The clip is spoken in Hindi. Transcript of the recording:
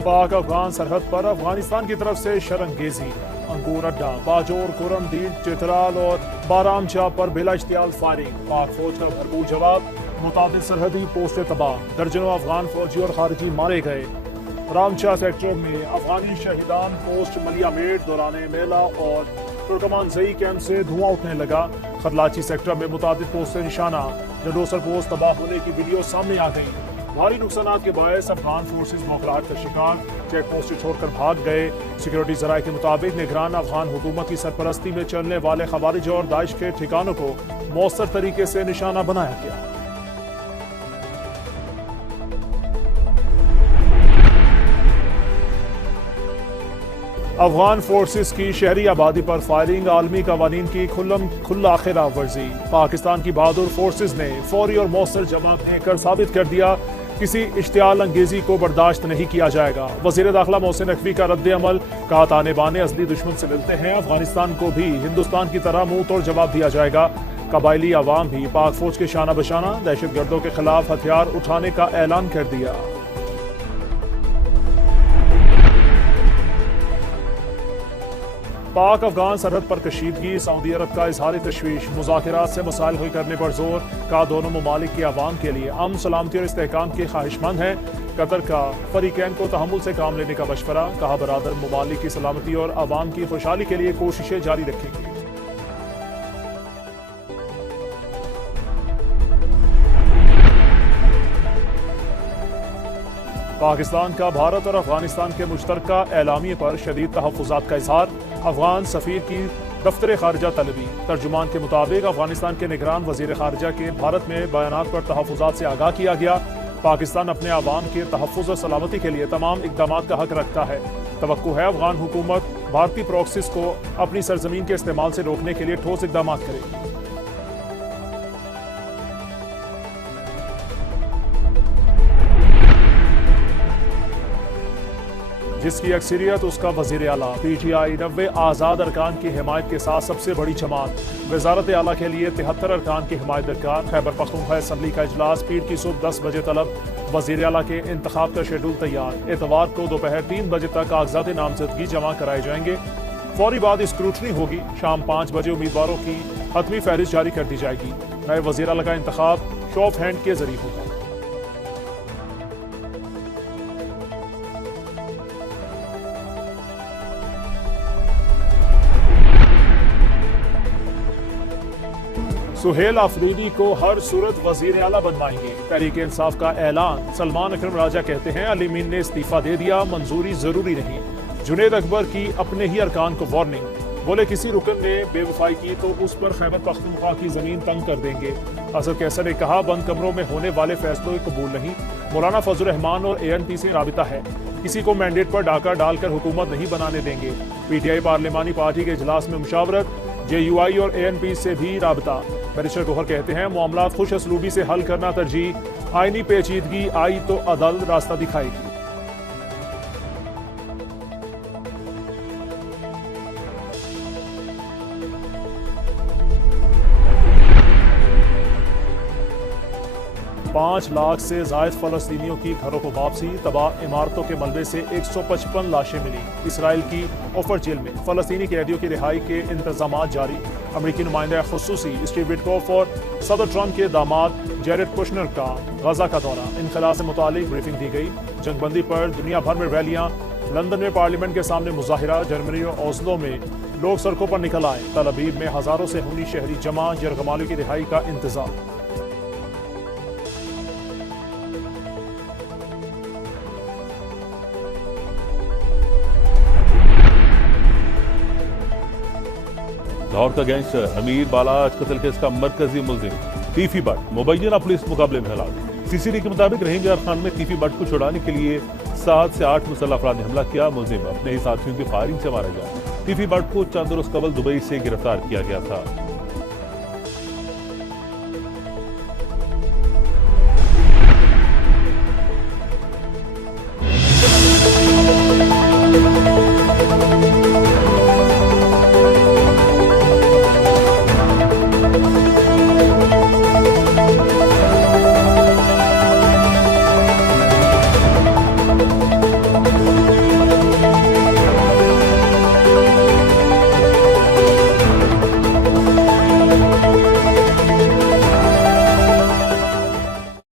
पाक अफगान सरहद पर अफगानिस्तान की तरफ से शरंगेजी, अंगूर अड्डा, बाजोर, कुरमदीन, चित्राल और बारामशाह पर बिला इश्तियाल फायरिंग। पाक फौज का भरपूर जवाब, मुताबिक सरहदी पोस्टें तबाह, दर्जनों अफगान फौजी और खारजी मारे गए। रामशाह सेक्टर में अफगानी शहीदान पोस्ट मलियामेट दौरान मेला और तुर्कमान जई कैंप से धुआं उठने लगा। खदलाची सेक्टर में मुताबिक पोस्टें निशाना, जडोसर पोस्ट तबाह होने की वीडियो सामने आ गई। भारी नुकसान के बायस अफगान फोर्सेज मौकलाहट का शिकार, चेक पोस्ट छोड़कर भाग गए। सिक्योरिटी जराये के मुताबिक निगरान अफगान हुकूमत की सरपरस्ती में चलने वाले खवारिज और दाइश के ठिकानों को मौसर तरीके से निशाना बनाया गया। अफगान फोर्सेस की शहरी आबादी पर फायरिंग, आलमी कवानीन की खुला खिलाफ वर्जी। पाकिस्तान की बहादुर फोर्सेस ने फौरी और मौसर जवाब देकर साबित कर दिया, किसी इश्तियाल अंगेजी को बर्दाश्त नहीं किया जाएगा। वजीर दाखिला मोहसिन नकवी का रद्द अमल, कहा ताने बाने असली दुश्मन से मिलते हैं, अफगानिस्तान को भी हिंदुस्तान की तरह मुंह तोड़ जवाब दिया जाएगा। कबायली अवाम भी पाक फौज के शाना बशाना दहशत गर्दों के खिलाफ हथियार उठाने का ऐलान कर दिया। पाक अफगान सरहद पर कशीदगी, सऊदी अरब का इजहार तशवीश, मुज़ाकरात से मसाइल हल करने पर जोर, कहा दोनों ममालिक के अवाम के लिए अमन, सलामती और इस्तेहकाम के ख्वाहिशमंद हैं। कतर का फरीकैन को तहम्मुल से काम लेने का मशवरा, कहा बरादर ममालिक की सलामती और अवाम की खुशहाली के लिए कोशिशें जारी रखेंगे। पाकिस्तान का भारत और अफगानिस्तान के मुश्तरका एलामिये पर शदीद तहफ़्फ़ुज़ात का इजहार, अफगान सफ़ीर की दफ्तर खारजा तलबी। तर्जुमान के मुताबिक अफगानिस्तान के निगरान वज़ीर खारजा के भारत में बयानात पर तहफ़्फ़ुज़ात से आगाह किया गया। पाकिस्तान अपने अवाम के तहफ़्फ़ुज़ और सलामती के लिए तमाम इक़दामात का हक रखता है। तवक्को है अफगान हुकूमत भारतीय प्रॉक्सीज़ को अपनी सरजमीन के इस्तेमाल से रोकने के लिए ठोस इक़दामात करेगी। जिसकी अक्सरियत उसका वज़ीर आला। PTI 90 आज़ाद अरकान की हिमायत के साथ सबसे बड़ी जमात। वज़ारत आला के लिए 73 अरकान की हिमायत दरकार। खैबर पख्तूनख्वा असम्बली का इजलास पीर की सुबह 10 बजे तलब। वज़ीर आला के इंतखाब का शेड्यूल तैयार। एतवार को दोपहर 3 बजे तक कागजात नामजदगी जमा कराए जाएंगे। फौरी बाद स्क्रूटनी होगी। शाम 5 बजे उम्मीदवारों की हतमी फहरिस्त जारी कर दी जाएगी। नए वज़ीर आला का इंतखाब शो ऑफ हैंड के जरिए होगा। सुहेल आफरीदी को हर सूरत वजीर आला बनवाएंगे। तहरीक इंसाफ का ऐलान। सलमान अकरम राजा कहते हैं अली मीन ने इस्तीफा दे दिया, मंजूरी जरूरी नहीं। जुनेद अकबर की अपने ही अरकान को वार्निंग, बोले किसी रुकन ने बेवफाई की तो उस पर खैबर पख्तूनख्वा की जमीन तंग कर देंगे। असद कैसर ने कहा बंद कमरों में होने वाले फैसलों कबूल नहीं। मौलाना फजल रहमान और ANP से राबिता है, किसी को मैंडेट पर डाका डालकर हुकूमत नहीं बनाने देंगे। PTI पार्लिमानी पार्टी के इजलास में मुशावरत। JUI और ANP से भी राबता। बैरिस्टर गौहर कहते हैं मामला खुश असलूबी से हल करना तरजीह, आईनी पेचीदगी आई तो अदालत रास्ता दिखाएगी। पाँच लाख से जायद फलस्तीनियों की घरों को वापसी। तबाह इमारतों के मलबे से 155 लाशें मिली। इसराइल की ओफर जेल में फलस्तीनी कैदियों की रिहाई के इंतजाम जारी। अमरीकी नुमाइंदा खुसूसी स्टीव विटकॉफ और सदर ट्रंप के दामाद जेरेड कुशनर का गजा का दौरा। इनखला से मुतालिक ब्रीफिंग दी गई। जंगबंदी पर दुनिया भर में रैलियां। लंदन में पार्लियामेंट के सामने मुजाहिरा। जर्मनी और ओस्लो में लोग सड़कों पर निकल आए। तल अबीब में हजारों से हुनी शहरी जमा। यरगमाली की रिहाई का इंतजार। लाहौर का गैंगस्टर अमीर बालाज कत्ल केस का मरकजी मुलजिम तीफी भट्ट मुबैना पुलिस मुकाबले में हलाक। CCD के मुताबिक रहीम यार खान में तीफी भट्ट को छुड़ाने के लिए 7 से 8 मुसल्लह अफराद ने हमला किया। मुलजिम अपने ही साथियों की फायरिंग से मारा गया। तीफी भट्ट को चंद रोज कबल दुबई से गिरफ्तार किया गया था।